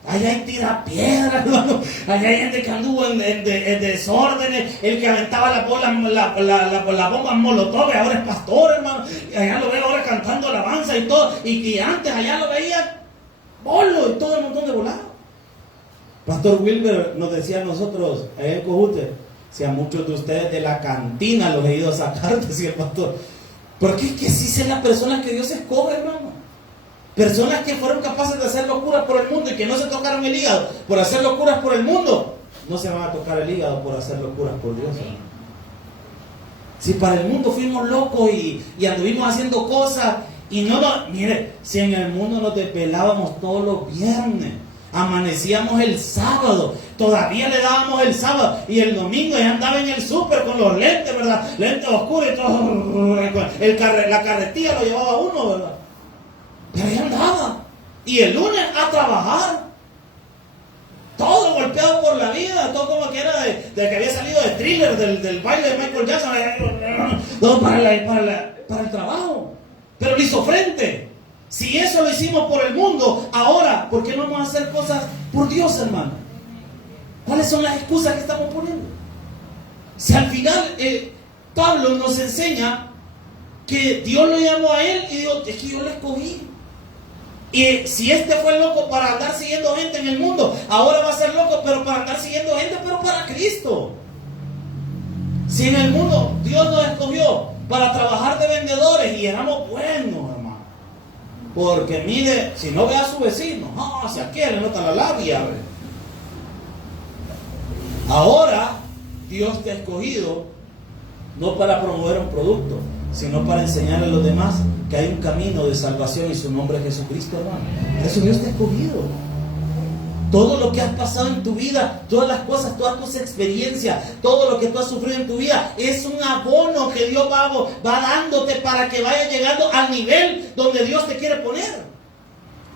Allá hay tirapiedras, hermano. Allá hay gente que anduvo en desórdenes. El que aventaba la bomba molotov ahora es pastor, hermano. Y allá lo veo ahora cantando alabanza y todo. Y antes allá lo veía bolo y todo el montón de volados. Pastor Wilber nos decía a nosotros, allá en Cojute, si a muchos de ustedes de la cantina los he ido a sacar, decía el pastor. Porque es que sí son las personas que Dios escoge, hermano. Personas que fueron capaces de hacer locuras por el mundo y que no se tocaron el hígado por hacer locuras por el mundo, no se van a tocar el hígado por hacer locuras por Dios. Si para el mundo fuimos locos y anduvimos haciendo cosas y mire, si en el mundo nos desvelábamos todos los viernes, amanecíamos el sábado, todavía le dábamos el sábado y el domingo ya andaba en el súper con los lentes, ¿verdad? Lentes oscuros y todo, la carretilla lo llevaba uno, ¿verdad? Pero ahí andaba. Y el lunes a trabajar. Todo golpeado por la vida. Todo como que era de que había salido de Thriller, del baile de Michael Jackson. Todo para el trabajo. Pero le hizo frente. Si eso lo hicimos por el mundo, ahora, ¿por qué no vamos a hacer cosas por Dios, hermano? ¿Cuáles son las excusas que estamos poniendo? Si al final Pablo nos enseña que Dios lo llamó a él y dijo, es que yo lo escogí. Y si este fue loco para andar siguiendo gente en el mundo, ahora va a ser loco, pero para andar siguiendo gente, pero para Cristo. Si en el mundo Dios nos escogió para trabajar de vendedores y éramos buenos, hermano. Porque mire, si no ve a su vecino, si aquí le nota la labia. Ahora Dios te ha escogido no para promover un producto, sino para enseñarle a los demás que hay un camino de salvación y su nombre es Jesucristo, hermano. Por eso Dios te ha escogido. Todo lo que has pasado en tu vida, todas las cosas, todas tus experiencias, todo lo que tú has sufrido en tu vida, es un abono que Dios va dándote para que vaya llegando al nivel donde Dios te quiere poner.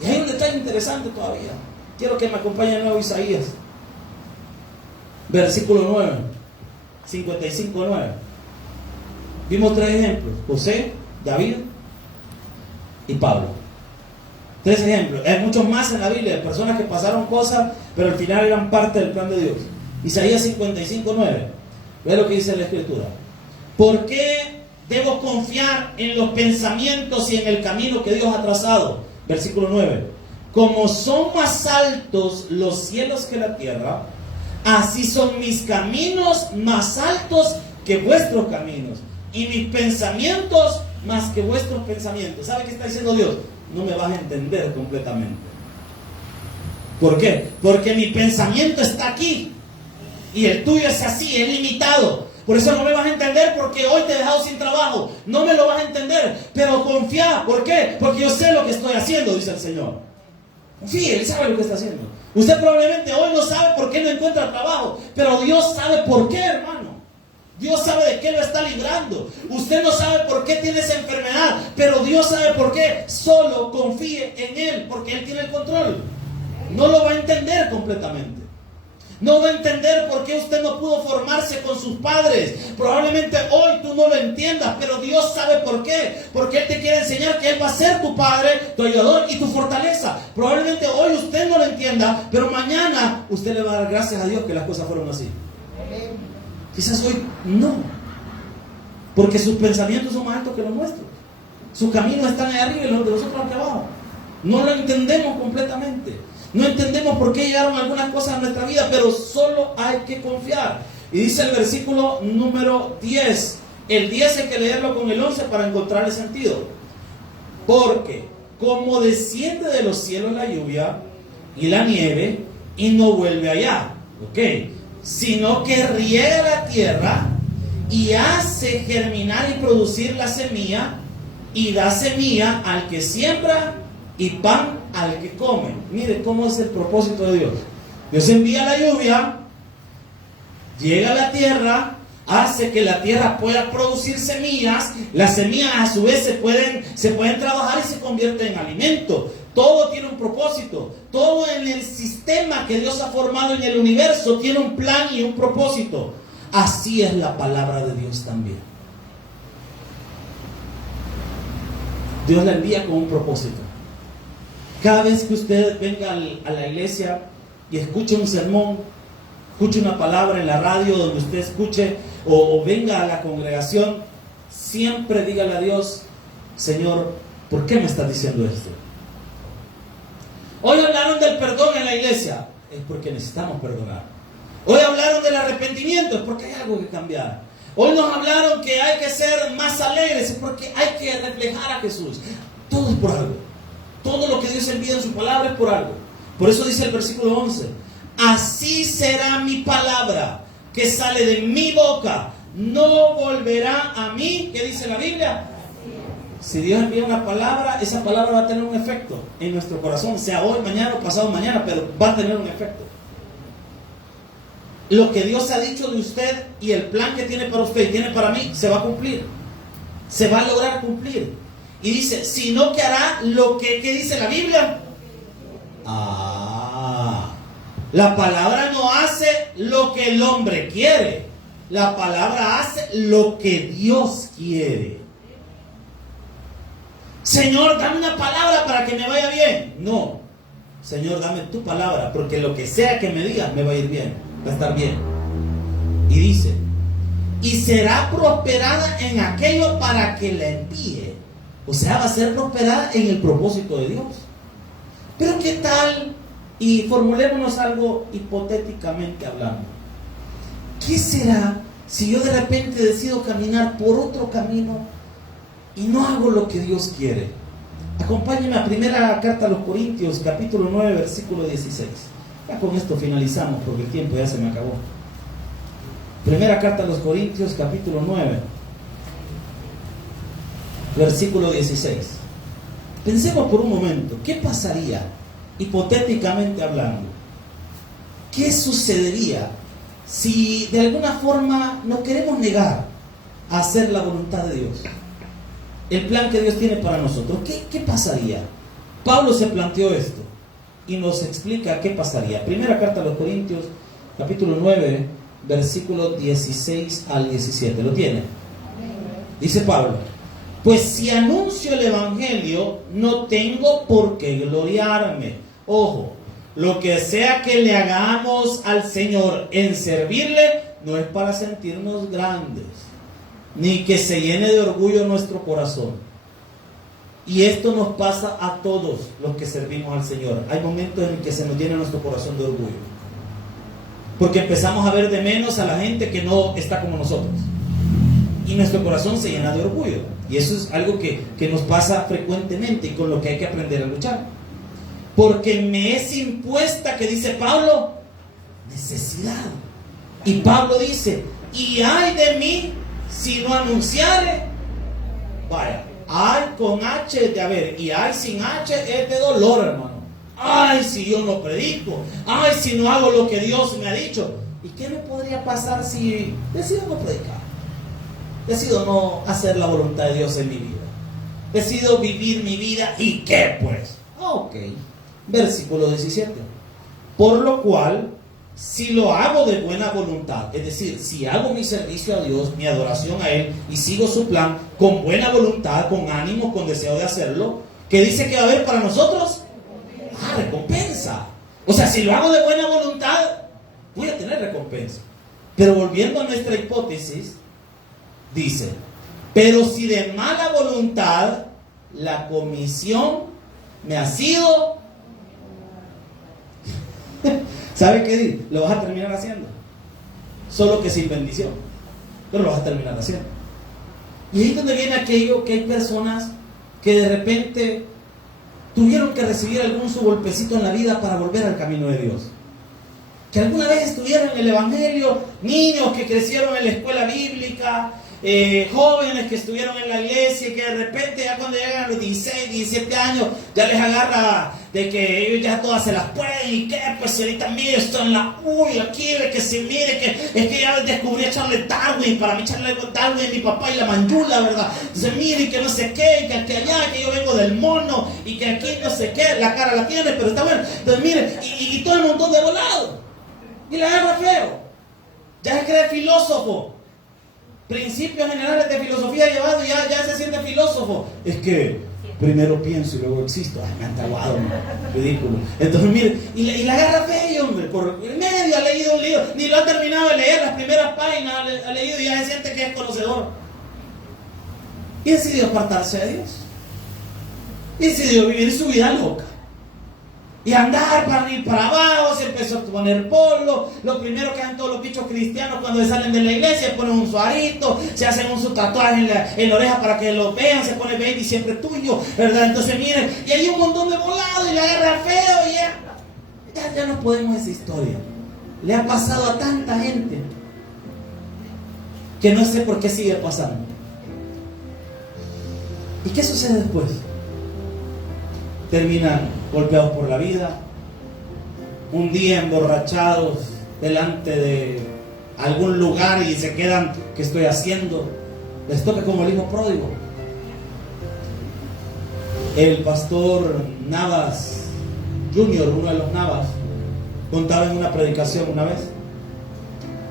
Y hay un detalle interesante todavía. Quiero que me acompañe de nuevo Isaías. Versículo 9. 55:9. Vimos 3 ejemplos: José, David y Pablo. 3 ejemplos. Hay muchos más en la Biblia de personas que pasaron cosas, pero al final eran parte del plan de Dios. Isaías 55:9. Ve lo que dice la Escritura. ¿Por qué debo confiar en los pensamientos y en el camino que Dios ha trazado? Versículo 9. Como son más altos los cielos que la tierra, así son mis caminos más altos que vuestros caminos, y mis pensamientos más que vuestros pensamientos. ¿Sabe qué está diciendo Dios? No me vas a entender completamente. ¿Por qué? Porque mi pensamiento está aquí y el tuyo es así, es limitado. Por eso no me vas a entender, porque hoy te he dejado sin trabajo. No me lo vas a entender, pero confía. ¿Por qué? Porque yo sé lo que estoy haciendo, dice el Señor. Sí, Él sabe lo que está haciendo. Usted probablemente hoy no sabe por qué no encuentra trabajo, pero Dios sabe por qué, hermano. Dios sabe de qué lo está librando. Usted no sabe por qué tiene esa enfermedad, pero Dios sabe por qué. Solo confíe en Él, porque Él tiene el control. No lo va a entender completamente. No va a entender por qué usted no pudo formarse con sus padres. Probablemente hoy tú no lo entiendas, pero Dios sabe por qué. Porque Él te quiere enseñar que Él va a ser tu padre, tu ayudador y tu fortaleza. Probablemente hoy usted no lo entienda, pero mañana usted le va a dar gracias a Dios que las cosas fueron así. Quizás hoy no, porque sus pensamientos son más altos que los nuestros. Sus caminos están ahí arriba y los de nosotros aquí abajo. No lo entendemos completamente. No entendemos por qué llegaron algunas cosas a nuestra vida, pero solo hay que confiar. Y dice el versículo número 10. El 10 hay que leerlo con el 11 para encontrarle sentido. Porque como desciende de los cielos la lluvia y la nieve y no vuelve allá, sino que riega la tierra y hace germinar y producir la semilla, y da semilla al que siembra y pan al que come. Mire cómo es el propósito de Dios. Dios envía la lluvia, llega a la tierra, hace que la tierra pueda producir semillas. Las semillas a su vez se pueden trabajar y se convierten en alimento. Todo tiene un propósito. Todo en el sistema que Dios ha formado en el universo tiene un plan y un propósito. Así es la palabra de Dios también. Dios la envía con un propósito. Cada vez que usted venga a la iglesia y escuche un sermón, escuche una palabra en la radio donde usted escuche, o venga a la congregación, siempre dígale a Dios: Señor, ¿por qué me estás diciendo esto? Hoy hablaron del perdón en la iglesia, es porque necesitamos perdonar. Hoy hablaron del arrepentimiento, es porque hay algo que cambiar. Hoy nos hablaron que hay que ser más alegres, es porque hay que reflejar a Jesús. Todo es por algo. Todo lo que Dios envía en su palabra es por algo. Por eso dice el versículo 11: así será mi palabra que sale de mi boca, no volverá a mí. ¿Qué dice la Biblia? Si Dios envía una palabra, esa palabra va a tener un efecto en nuestro corazón, sea hoy, mañana o pasado mañana, pero va a tener un efecto. Lo que Dios ha dicho de usted y el plan que tiene para usted y tiene para mí, se va a cumplir. Se va a lograr cumplir. Y dice, sino que hará lo que, ¿qué dice la Biblia? La palabra no hace lo que el hombre quiere. La palabra hace lo que Dios quiere. Señor, dame una palabra para que me vaya bien. No, Señor, dame tu palabra, porque lo que sea que me digas me va a ir bien, va a estar bien. Y dice, y será prosperada en aquello para que la envíe. O sea, va a ser prosperada en el propósito de Dios. Pero ¿qué tal? Y formulémonos algo hipotéticamente hablando. ¿Qué será si yo de repente decido caminar por otro camino y no hago lo que Dios quiere? Acompáñenme a primera carta a los Corintios, capítulo 9, versículo 16. Ya con esto finalizamos porque el tiempo ya se me acabó. Primera carta a los Corintios, capítulo 9, versículo 16. Pensemos por un momento, ¿qué pasaría, hipotéticamente hablando? ¿Qué sucedería si de alguna forma nos queremos negar a hacer la voluntad de Dios? El plan que Dios tiene para nosotros. ¿Qué pasaría? Pablo se planteó esto y nos explica qué pasaría. Primera carta a los Corintios, capítulo 9, versículo 16 al 17. ¿Lo tiene? Dice Pablo: pues si anuncio el evangelio, no tengo por qué gloriarme. Ojo, lo que sea que le hagamos al Señor en servirle, no es para sentirnos grandes, ni que se llene de orgullo nuestro corazón. Y esto nos pasa a todos los que servimos al Señor. Hay momentos en que se nos llena nuestro corazón de orgullo, porque empezamos a ver de menos a la gente que no está como nosotros, y nuestro corazón se llena de orgullo. Y eso es algo que nos pasa frecuentemente y con lo que hay que aprender a luchar. Porque me es impuesta, que dice Pablo, necesidad. Y Pablo dice, y ay de mí si no anunciare. Vaya, ay con H de haber, y ay sin H es de dolor, hermano. Ay si yo no predico, ay si no hago lo que Dios me ha dicho. ¿Y qué me podría pasar si decido no predicar? Decido no hacer la voluntad de Dios en mi vida. Decido vivir mi vida, ¿y qué pues? Ok, versículo 17. Por lo cual, si lo hago de buena voluntad, es decir, si hago mi servicio a Dios, mi adoración a Él, y sigo su plan con buena voluntad, con ánimo, con deseo de hacerlo, ¿qué dice que va a haber para nosotros? Recompensa. O sea, si lo hago de buena voluntad, voy a tener recompensa. Pero volviendo a nuestra hipótesis, dice, pero si de mala voluntad la comisión me ha sido, ¿sabe qué dice? Lo vas a terminar haciendo, solo que sin bendición, pero lo vas a terminar haciendo. Y ahí es donde viene aquello que hay personas que de repente tuvieron que recibir algún su golpecito en la vida para volver al camino de Dios. Que alguna vez estuvieron en el evangelio, niños que crecieron en la escuela bíblica, jóvenes que estuvieron en la iglesia y que de repente ya cuando llegan a los 16, 17 años ya les agarra de que ellos ya todas se las pueden y que pues ahorita mire esto en la uy aquí de que se mire que es que ya descubrí a Charles Darwin, para mí Charles Darwin mi papá y la manjula, ¿verdad? Entonces mire y que no sé qué, y que aquí allá, que yo vengo del mono y que aquí no sé qué, la cara la tiene pero está bueno. Entonces mire y todo el montón de volado y la agarra feo, ya se cree filósofo. Principios generales de filosofía llevado y ya se siente filósofo. Es que primero pienso y luego existo. Ay, me han trabado, ridículo. Entonces, mire, y la agarra feo, hombre. Por el medio ha leído un libro, ni lo ha terminado de leer, las primeras páginas ha leído y ya se siente que es conocedor. Y decidió apartarse de Dios. Y decidió vivir su vida loca. Y andar para arriba y para abajo, se empezó a poner polvo. Lo primero que hacen todos los bichos cristianos cuando salen de la iglesia, ponen un suarito, se hacen un tatuaje en la oreja para que lo vean, se pone baby siempre tuyo, ¿verdad? Entonces miren, y hay un montón de volados y la agarra feo y ya no podemos esa historia. Le ha pasado a tanta gente que no sé por qué sigue pasando. ¿Y qué sucede después? Terminan golpeados por la vida, un día emborrachados delante de algún lugar y se quedan, ¿qué estoy haciendo? Les toca como el hijo pródigo. El pastor Navas Jr., uno de los Navas, contaba en una predicación una vez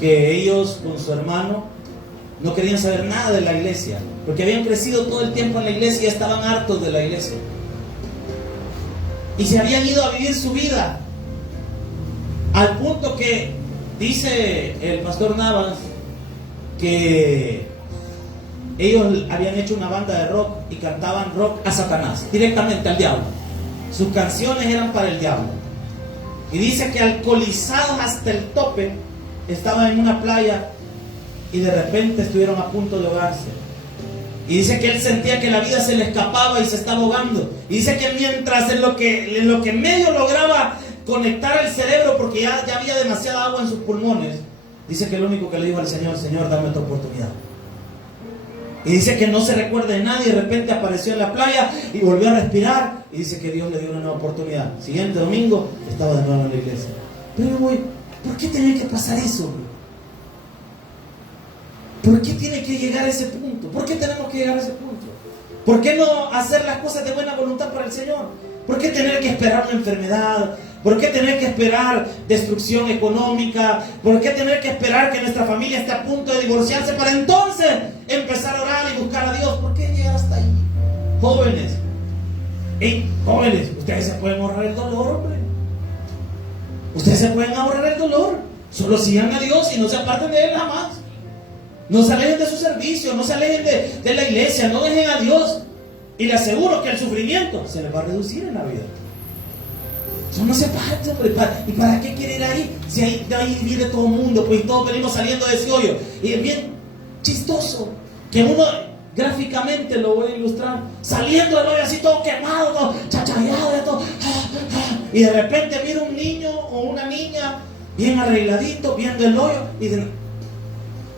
que ellos con su hermano no querían saber nada de la iglesia porque habían crecido todo el tiempo en la iglesia y estaban hartos de la iglesia. Y se habían ido a vivir su vida al punto que dice el pastor Navas que ellos habían hecho una banda de rock y cantaban rock a Satanás, directamente al diablo. Sus canciones eran para el diablo. Y dice que alcoholizados hasta el tope estaban en una playa y de repente estuvieron a punto de ahogarse. Y dice que él sentía que la vida se le escapaba y se estaba ahogando. Y dice que mientras en lo que medio lograba conectar el cerebro, porque ya había demasiada agua en sus pulmones, dice que lo único que le dijo al Señor, Señor, dame otra oportunidad. Y dice que no se recuerda de nada y de repente apareció en la playa y volvió a respirar. Y dice que Dios le dio una nueva oportunidad. Siguiente domingo estaba de nuevo en la iglesia. Pero güey, ¿por qué tenía que pasar eso? ¿Por qué tiene que llegar a ese punto? ¿Por qué tenemos que llegar a ese punto? ¿Por qué no hacer las cosas de buena voluntad para el Señor? ¿Por qué tener que esperar una enfermedad? ¿Por qué tener que esperar destrucción económica? ¿Por qué tener que esperar que nuestra familia esté a punto de divorciarse para entonces empezar a orar y buscar a Dios? ¿Por qué llegar hasta ahí? Jóvenes, jóvenes, ustedes se pueden ahorrar el dolor, hombre. Ustedes se pueden ahorrar el dolor. Solo sigan a Dios y no se aparten de Él jamás. No se alejen de su servicio, no se alejen de la iglesia, no dejen a Dios. Y le aseguro que el sufrimiento se les va a reducir en la vida. Eso no se parte, hombre. ¿Y para qué quiere ir ahí? Si ahí vive todo el mundo, pues todos venimos saliendo de ese hoyo. Y es bien chistoso que uno gráficamente lo voy a ilustrar, saliendo del hoyo así todo quemado, todo chachayado, todo, y de repente mira un niño o una niña bien arregladito, viendo el hoyo y dice,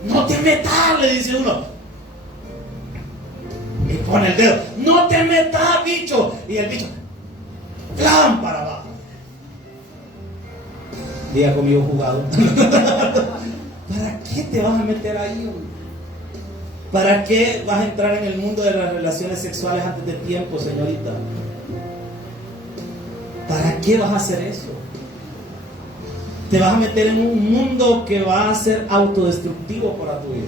no te metas, le dice uno. Y pone el dedo, no te metas, bicho. Y el bicho, ¡flam! Para abajo. Diga conmigo, jugado. ¿Para qué te vas a meter ahí, hombre? ¿Para qué vas a entrar en el mundo de las relaciones sexuales antes de tiempo, señorita? ¿Para qué vas a hacer eso? Te vas a meter en un mundo que va a ser autodestructivo para tu vida.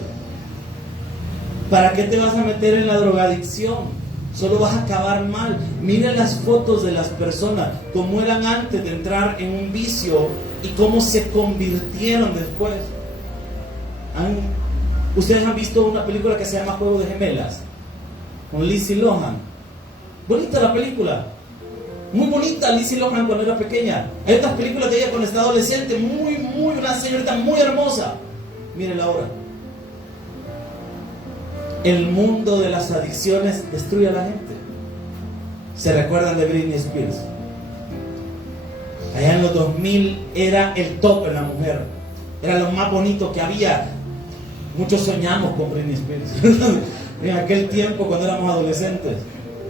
¿Para qué te vas a meter en la drogadicción? Solo vas a acabar mal. Mira las fotos de las personas, cómo eran antes de entrar en un vicio y cómo se convirtieron después. Ustedes han visto una película que se llama Juego de Gemelas, con Lindsay Lohan. Bonita la película. Muy bonita Lindsay Lohan cuando era pequeña. Hay otras películas de ella cuando está adolescente, una señorita muy hermosa. Mírenla ahora. El mundo de las adicciones destruye a la gente. ¿Se recuerdan de Britney Spears? Allá en los 2000 era el top en la mujer. Era lo más bonito que había. Muchos soñamos con Britney Spears en aquel tiempo cuando éramos adolescentes.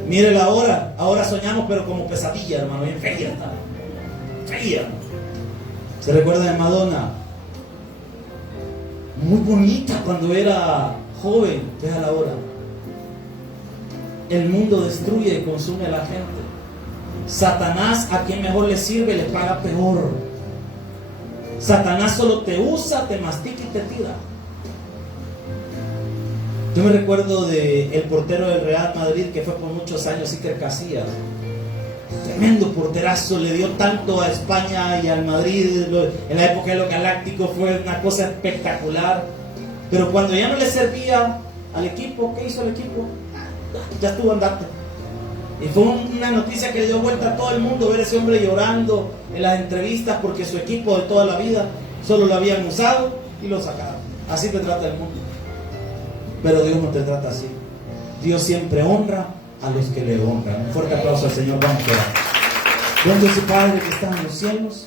Mire la hora, ahora soñamos pero como pesadilla, hermano, bien fea está. Fea. ¿Se recuerda de Madonna? Muy bonita cuando era joven, deja la hora. El mundo destruye y consume a la gente. Satanás, a quien mejor le sirve, le paga peor. Satanás solo te usa, te mastica y te tira. Yo me recuerdo del portero del Real Madrid, que fue por muchos años Iker Casillas. Tremendo porterazo, le dio tanto a España y al Madrid. En la época de los Galácticos fue una cosa espectacular. Pero cuando ya no le servía al equipo, ¿qué hizo el equipo? Ya estuvo andando. Y fue una noticia que le dio vuelta a todo el mundo, ver a ese hombre llorando en las entrevistas porque su equipo de toda la vida solo lo habían usado y lo sacaron. Así te trata el mundo. Pero Dios no te trata así. Dios siempre honra a los que le honran. Un fuerte aplauso al Señor. Vamos a orar. Dios es su Padre que está en los cielos.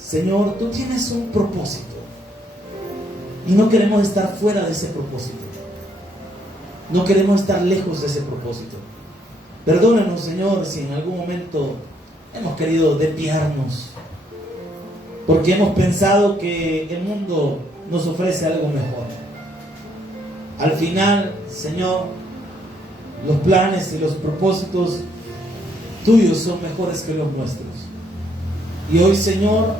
Señor, tú tienes un propósito y no queremos estar fuera de ese propósito. No queremos estar lejos de ese propósito. Perdónanos, Señor, si en algún momento hemos querido desviarnos porque hemos pensado que el mundo nos ofrece algo mejor. Al final, Señor, los planes y los propósitos tuyos son mejores que los nuestros. Y hoy, Señor,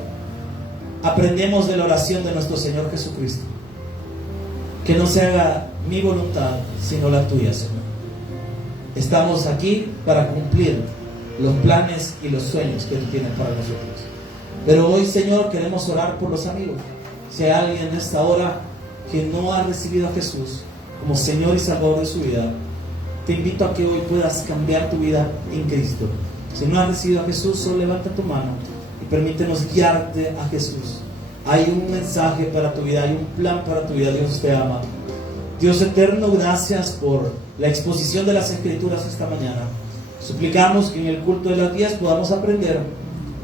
aprendemos de la oración de nuestro Señor Jesucristo. Que no se haga mi voluntad, sino la tuya, Señor. Estamos aquí para cumplir los planes y los sueños que tú tienes para nosotros. Pero hoy, Señor, queremos orar por los amigos. Si hay alguien en esta hora que no ha recibido a Jesús como Señor y Salvador de su vida, te invito a que hoy puedas cambiar tu vida en Cristo. Si no has recibido a Jesús, solo levanta tu mano y permítenos guiarte a Jesús. Hay un mensaje para tu vida, hay un plan para tu vida. Dios te ama. Dios eterno, gracias por la exposición de las Escrituras esta mañana. Suplicamos que en el culto de las 10 podamos aprender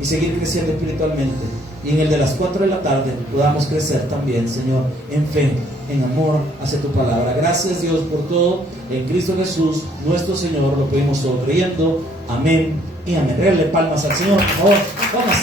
y seguir creciendo espiritualmente. Y en el de las 4 de la tarde podamos crecer también, Señor, en fe, en amor hacia tu palabra. Gracias, Dios, por todo. En Cristo Jesús, nuestro Señor, lo pedimos todo creyendo. Amén y amén. Denle palmas al Señor, por favor. Vamos.